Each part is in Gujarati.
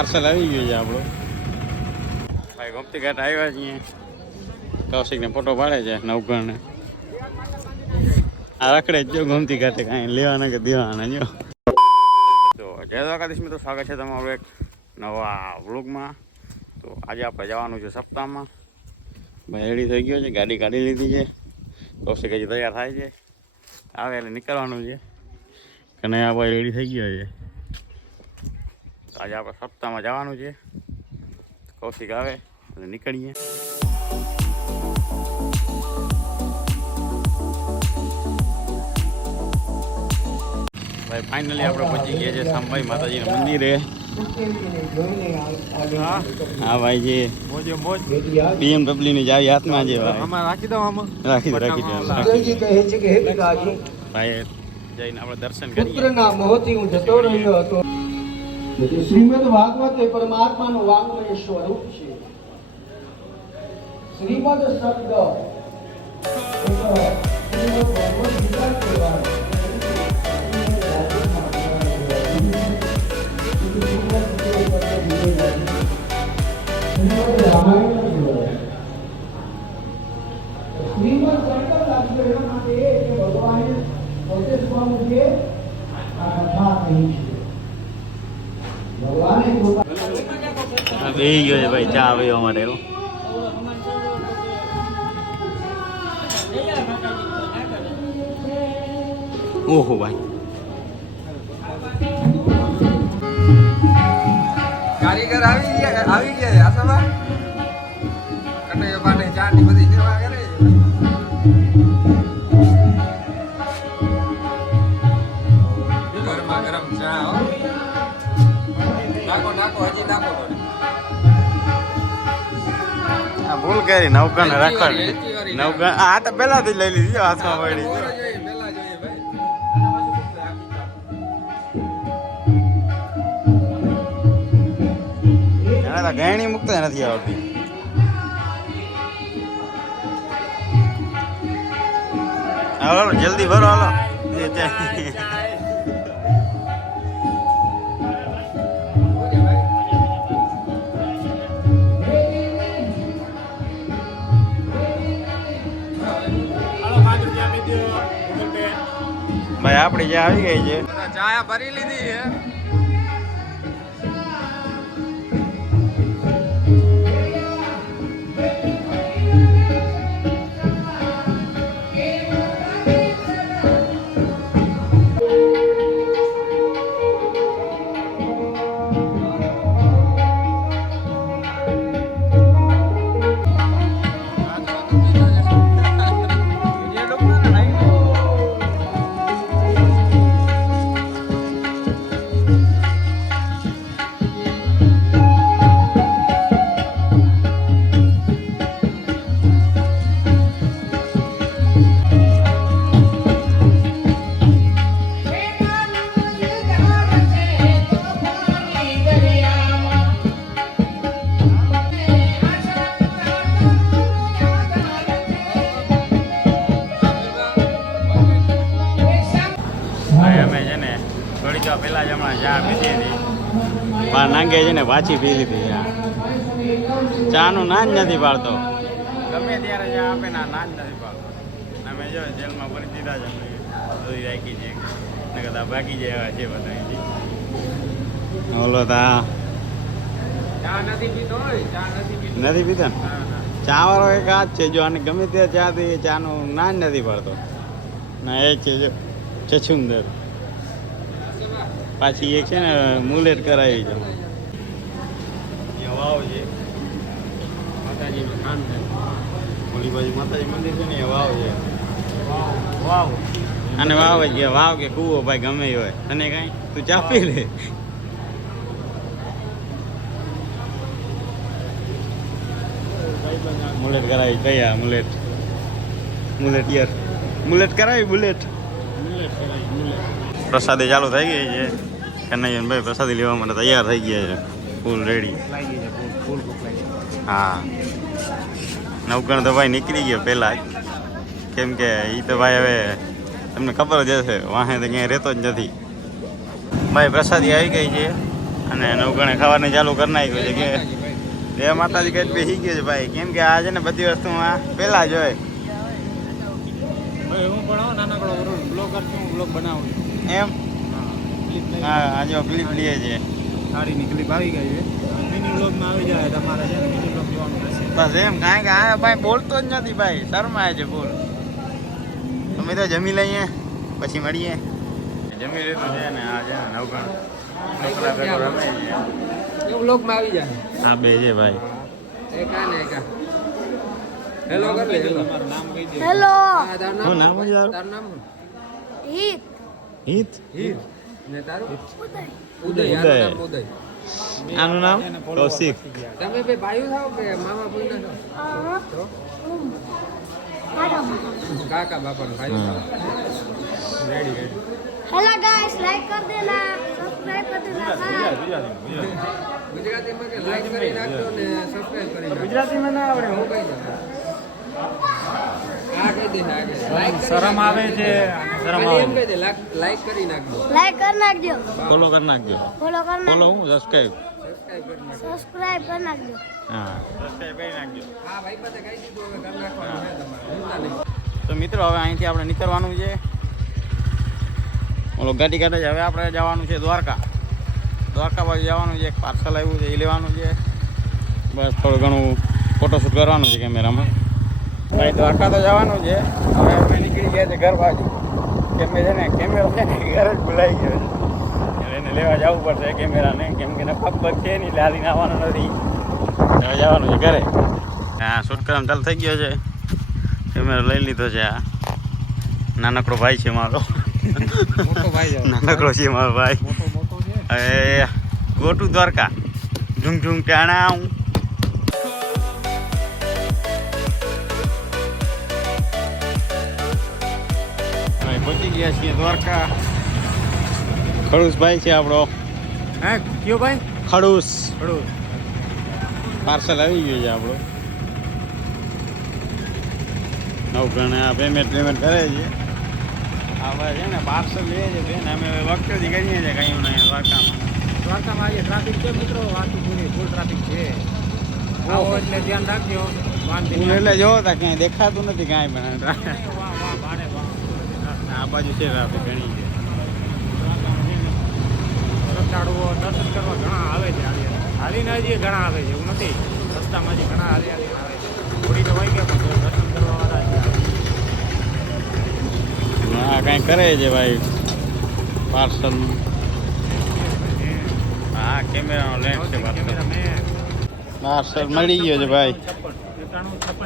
પાર્સલ આવી ગયું છે આપણું. ભાઈ ગોમતી ઘાટ આવ્યા છીએ. કૌશિકને ફોટો પાડે છે નવગણને. આ રખડે જ જો ગોમતી ઘાટે કાંઈ લેવાના કે દેવાના જો. તો જય દ્વારકાધીશ મિત્રો, સ્વાગત છે તમારું એક નવા વ્લોગમાં. તો આજે આપણે જવાનું છે સપ્તાહમાં. ભાઈ રેડી થઈ ગયો છે, ગાડી કાઢી લીધી છે. કૌશિક હજી તૈયાર થાય છે, આવે એટલે નીકળવાનું છે. કનૈયા ભાઈ રેડી થઈ ગયો છે. આજે આપણે સપ્તાહમાં જવાનું છે. કૌશિક આવે એટલે નીકળીએ. ભાઈ ફાઇનલી આપણે પહોંચી ગયા છે સાંભાઈ માતાજીના મંદિરે. હા ભાઈ જે BMW ની ચાવી હાથમાં છે ભાઈ. રાખી દો ભાઈ. જઈને આપણે દર્શન કરીએ. પુત્રના મોહથી હું જતો રહ્યો હતો. શ્રીમદ ભાગવત એ પરમાત્માનું વાંગમય સ્વરૂપ છે. શ્રીમદ શબ્દ શ્રીમદ ભગવદ ગીતા કહેવાય. શ્રીમદ રામાયણ કહેવાય. શ્રીમદ શબ્દ લાગ્યો એના માટે કે ભગવાને પોતે સ્વયં જે આ કથા કહી છે. ભગવાને બેસી ગયો છે ભાઈ ચા પીવા માટે. ઓહો ભાઈ, કારીગર આવી ગયા આસામાં. કનૈયો બાને ચા ની બધી સેવા કરે. ગરમા ગરમ ચા હો. નાખો હજી નાખો. આ ભૂલ કરી નવગણ રાખવા. નવગણ આ તો પહેલાથી લઈ લીધી હાથમાં પડી. ગહેણી મુકતા નથી આવડતી. હાલો જલ્દી ભરો હાલો. ભાઈ આપડી જે આવી ગઈ છે ચા ભરી લીધી છે. પેલા જ હમણાં ચા પીધી હતી. બહાર નાંગે છે ને પાછી પી લીધી. ચા નું ના જ નથી પાડતો. ગમે ત્યારે ચા આપે ના જ નથી પાડતો. અમે જો જેલમાં ભરી દીધા છે. દોરી રાખી છે ને કદાચ બાકી જાય એવા છે બધા. ઓલો તા ચા નથી પીતો. નથી પીતા ને ચા વાળો એક આ જ છે. જો આને ગમે ત્યારે ચા દે ચા નું ના જ નથી પાડતો. ના એ છે જો ચછુંદર. પાછી એક છે ને મુલેટ કરાવી છે. વાવ છે માતાજીનું સ્થાન છે. ઓલી બાજુ માતાજી મંદિર છે ને એ વાવ છે. વાવ અને વાવ જ વાવ કે કૂવો ભાઈ ગમે એ હોય. તને કાંઈ તું ચા પી લે. મુલેટ કરાવી કયા મુલેટ યાર મુલેટ કરાવી બુલેટ. પ્રસાદી ચાલુ થઈ ગઈ છે. કનૈયા ભાઈ પ્રસાદી લેવા માટે તૈયાર થઈ ગયા છે. ફૂલ રેડી. હા નવગણ તો ભાઈ નીકળી ગયો પહેલાં જ. કેમ કે એ તો ભાઈ હવે તમને ખબર જ હશે વાહે તો ક્યાંય રહેતો જ નથી. ભાઈ પ્રસાદી આવી ગઈ છે. અને નવગણે ખાવાની ચાલુ કરી નાખ્યું છે કે જય માતાજી કઈ બેસી ગયો છે ભાઈ, કેમ કે આ છે ને બધી વસ્તુમાં પહેલા જ હોય હું પણ નાનકડો બ્લોગર છું, બ્લોગ બનાવું એમ. હા આ જો ક્લિપ લે છે, સાડીની ક્લિપ આવી ગઈ છે, મિની બ્લોગમાં આવી જાય તમારે છે ને મિની બ્લોગ જોવાનું રહેશે. બસ એમ. કાંઈ કે આ ભાઈ બોલતો જ નથી ભાઈ, શરમાય છે બોલ. અમે તો જમી લઈએ પછી મળીએ. જમી લીધું છે ને આ છે ને નવગણ નોકરા ભેગો રમે છે. એ બ્લોગમાં આવી જાય. આ બે છે ભાઈ. એકા ને એકા. હેલો કર લે. તમારું નામ કહી દે. હેલો તારું શું નામ છે તારું? તારું નામ હિત હિત. હીર ને તારું ઉદય ઉદય. ઉદય. આનું નામ ઉદય. આનું નામ કૌશિક. તમે બે ભાઈઓ થાવ કે મામા ભાઈ ના થાવ? કાકા બાપાનો ભાઈઓ થાવ. Ready ready. Hello guys like कर देना सब्सक्राइब कर देना बाय ગુજરાતીમાં કે લાઈક કરી નાખજો ને સબસ્ક્રાઇબ કરી નાખજો. ગુજરાતીમાં ના આવડે. હું કહી દઉં. આ કહી દે આગળ. લાઈક શરમ આવે છે. શરમ ખાલી એમ આવે. કહી દે લાઈક કરી નાખજો. लाइक कर नाखजो ફોલો કરી નાખજો. फॉलो कर ફોલો नाख હું સબસ્ક્રાઇબ. સબસ્ક્રાઇબ કરી નાખજો. सब्सक्राइब कर नाखजो હા સબસ્ક્રાઇબ કરી નાખજો. હા ભાઈ પાસે કહી દીધું હવે કરી નાખવાનું છે તમારે. ચિંતા નહીં. તો મિત્રો હવે અહીંથી આપણે નીકળવાનું છે. ઓલો ગાડી કાઢે છે. હવે આપણે જવાનું છે દ્વારકા. દ્વારકા બાજુ જવાનું છે. એક પાર્સલ આવ્યું છે એ લેવાનું છે. બસ થોડું ઘણું ફોટોશૂટ કરવાનું છે કેમેરામાં. ભાઈ દ્વારકા તો જવાનું છે. હવે અમે નીકળી ગયા છે ઘર બાજુ. કેમ છે ને કેમેરો છે ને ઘર જ ભૂલાઈ ગયો છે. એટલે એને લેવા જવું પડશે કેમેરાને, કેમ કે પગ પગ છે નહીં એટલે હાલીને આવવાનું નથી. હવે જવાનું છે ઘરે. હા શૂટ કરવાનું ચાલુ થઈ ગયો છે. કેમેરો લઈ લીધો છે. આ નાનકડો ભાઈ છે મારો. મોટો ભાઈ જાવ. નાનકડો છે મારો ભાઈ. મોટો છે. હવે ગો ટુ દ્વારકા. ઝુંગ ઝુંગ ટાણા. ભાઈ પહોંચી ગયા છીએ દ્વારકા. ખડૂસ ભાઈ છે આપણો. હે કયો ભાઈ? ખડૂસ ખડૂસ. પાર્સલ આવી ગયું છે આપણું. નવગણે આ પેમેન્ટ કરે છે. આ ભાઈ છે ને પાર્સલ લે છે બેન. અમે વખતેથી કરીએ છીએ કંઈ નહીં દ્વારકામાં. દ્વારકામાં આજે ટ્રાફિક છે મિત્રો, આખી પૂરી ફૂલ ટ્રાફિક છે. આવો એટલે ધ્યાન રાખજો. વાંધો હું નહીં. એટલે જોવો તા ક્યાંય દેખાતું નથી કાંઈ પણ. વાહ વાહ ભારે વાહ. આ બાજુ છે ટ્રાફિક ઘણી છે. શ્રદ્ધાળુઓ દર્શન કરવા ઘણા આવે છે. હાલીને હજી ઘણા આવે છે, એવું નથી. રસ્તામાં હજી ઘણા હાલી આવે છે. થોડી તો હોય ગયા પણ દર્શન કરવા વાળા છે. હા કાંઈ કરે છે ભાઈ પાર્સલ. હા કેમેરાનો લેન્સ છે પાર્સલ. કેમેરામેન. પાર્સલ મળી ગયો છે ભાઈ. 91 56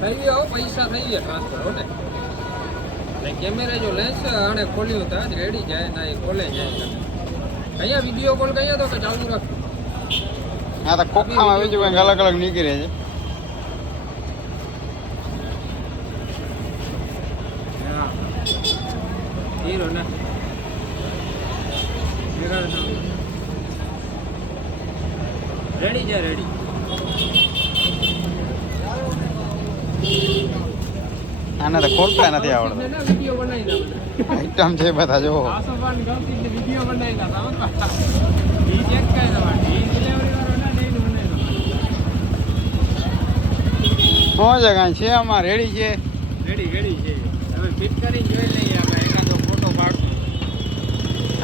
થઈ ગયા પૈસા થઈ ગયા ટ્રાન્સફર હોને. કેમેરા જો લેન્સ અને ખોલ્યું તો જ રેડી જાય ના એ ખોલે જાય. અહીંયા વિડીયો કોલ કહીએ તો કે ચાલુ રાખ્યું. હા તો ખોખામાં બીજું કંઈક અલગ અલગ નીકળે છે. હા હીરો ને રેડી જાય રેડી. આને તો ખોલતા નથી આવડતું. વિડીયો બનાવી દઉં. આઈટમ છે બધા જો. આસોબાની ગમતી એટલે વિડીયો બનાવી દઉં. ઈ ચેક કરી દેવાની. ઈ ડિલિવરી વાળો ના દઈને બનાવી દઉં. શું છે કાંઈ છે આમાં રેડી છે. રેડી રેડી છે. હવે ફિટ કરી જોઈ લઈએ આપણે એકાદો ફોટો પાડશું.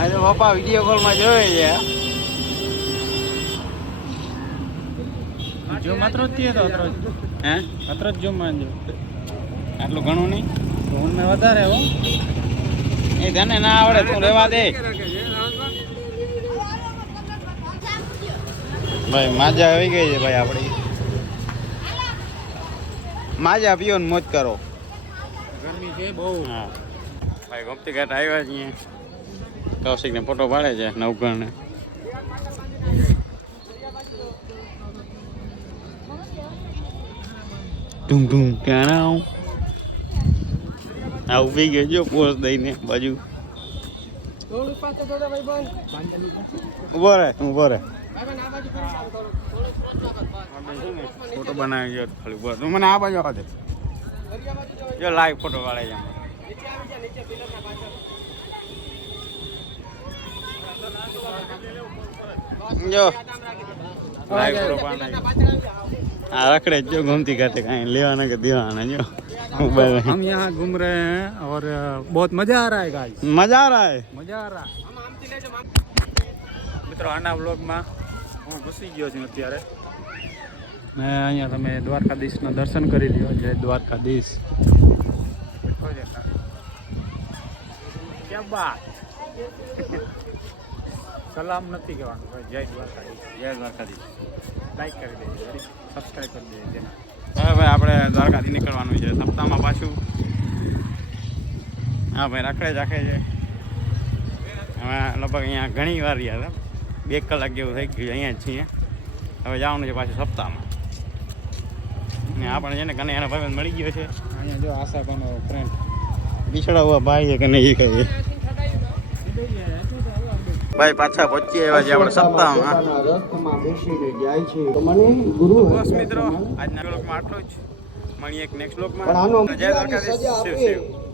આ તો પપ્પા વિડીયો કોલમાં જોયે છે. જો માત્ર જ થયો તો હે માત્ર જ જો માનજો. આટલું ઘણું નહીં. ફોન વધારે હો. એ તને ના આવડે તું રહેવા દે. ભાઈ માજા આવી ગઈ છે ભાઈ આપણી. માજા પીઓ ને મોજ કરો. ગરમી છે બહુ. હા ભાઈ ગોમતી ઘાટ આવ્યા છીએ. કૌશિકને ફોટો પાડે છે નવગણને. ઢૂમ ઢૂમ ક્યાં ના આવું. આ ઉભી ગયો જો પોઝ દઈને બાજુ. ઉભો રહે ફોટો બનાવી ગયો ખાલી ઉભો તું મને આ બાજુ આવવા દે જો લાઈવ ફોટો વાળે છે જો લાઈવ ફોટો બનાવી આ रखड़े जो घूमती करते कहीं लेवाना के दीवाना जो मोबाइल हम यहाँ घूम रहे हैं और बहुत मजा आ रहा है गाइस मजा आ रहा है મજા આ રહા મિત્રો આના વ્લોગમાં હું ઘૂસી ગયો છું અત્યારે મેં અહીંયા તમે દ્વારકાધીશના દર્શન કરી લ્યો જય દ્વારકાધીશ ક્યાં બાત સલામ નથી કહેવાનું ભાઈ જય દ્વારકાધીશ લાઈક કરી દેજો સબસ્ક્રાઈબ કરી દેજો હા ભાઈ આપણે દ્વારકાથી નીકળવાનું છે સપ્તાહમાં પાછું હા ભાઈ રખડે જ રાખે છે અમે લગભગ અહીંયા ઘણી વાર રહ્યા હતા 2 કલાક જેવું થઈ ગયું અહીંયા જ છીએ હવે જવાનું છે પાછું સપ્તાહમાં ને આપણે છે ને કને એના ભાઈ મળી ગયો છે અહીંયા જો આશા કોનો ફ્રેન્ડ બિછડા હુआ ભાઈ છે કે નહીં કહીએ ભાઈ પાછા પહોંચી આવ્યા છે આપણે સપ્તાહમાં રથમાં બેસીને જાય છે તો મને ગુરુ બસ મિત્રો આજના વ્લોગમાં આટલું જ મળીએ એક નેક્સ્ટ વ્લોગમાં પણ આનો જય દ્વારકાધીશ શિવ શિવ